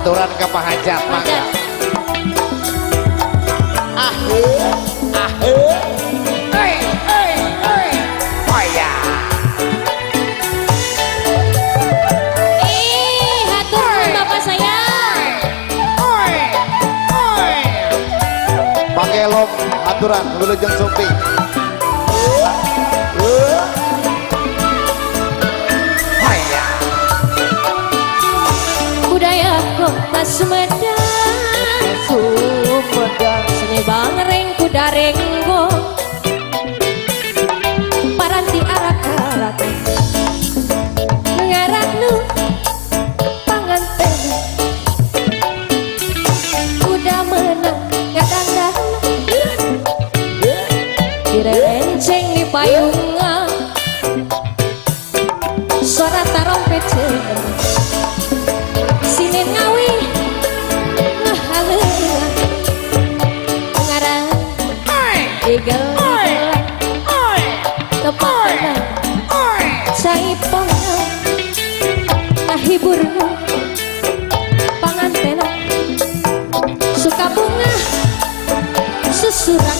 aturan ke Pak Hajat mangga. Oh ya. Hatur bapak saya. Pakai lom aturan wilujeng Sumpi. Budaya kota Sumedang, seni bangreng kudarenggo, paranti arak-arak ngarak nu panganten udah menang ngadandang direnceng di payungan suara tarompet sinin ngawi ngahalega ngarang igel tepatna saipongna ngahiburna pangantena suka bunga susuran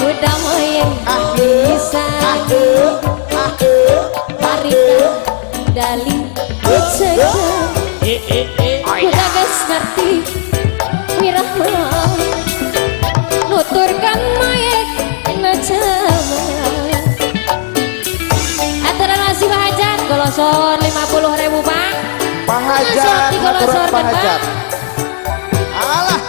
udah moyeng bisa harita dali cegah udah gas ngerti wirahma nuturkan mayek najama aturan nasi Pak Hajat golosor 50.000 Pak Pak Hajat aturan Pak Hajat. Alah.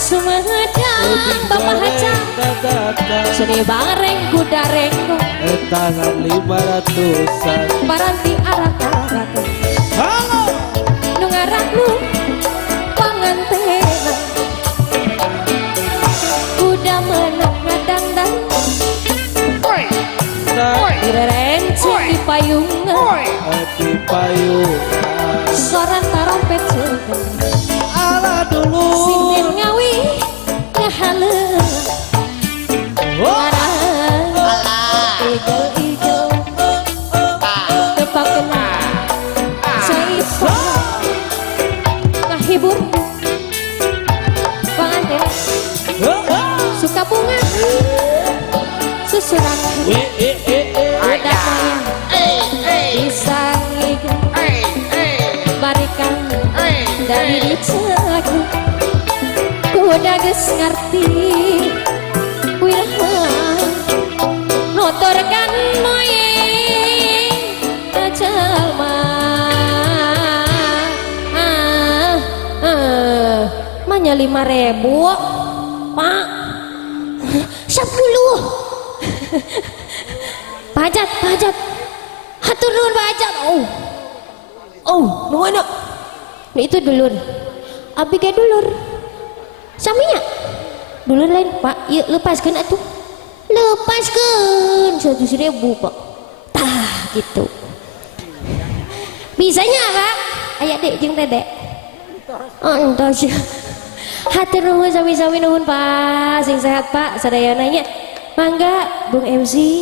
Sumedang Bapak Hajat seni bareng kudarenggo tangan 500-an paranti arak-arak halo nu ngaraknu pangantena udah menang ngadangdang direnceng di payungan di payung suara tarompet ala dulu sinin ngawi ngahalega ngarang igel tepakna saipong ngahibur pangantena suka bunga susuran udah moyang bisa igel barikan dari dicaku kuda geus ngarti wirah nuturkan moyeng ajalma manya 5.000 Pak 10 Pak Hajat hatur nuhun Pak Hajat nuhun itu dulur abi ge dulur saminya dulur lain Pak yuk lepaskan atuh lepaskan 100.000 Pak tah gitu bisanya Pak aya dek jeung dedek entos hatur nuhun sami-sami nuhun Pak sing sehat Pak sadayana nya mangga Bung MC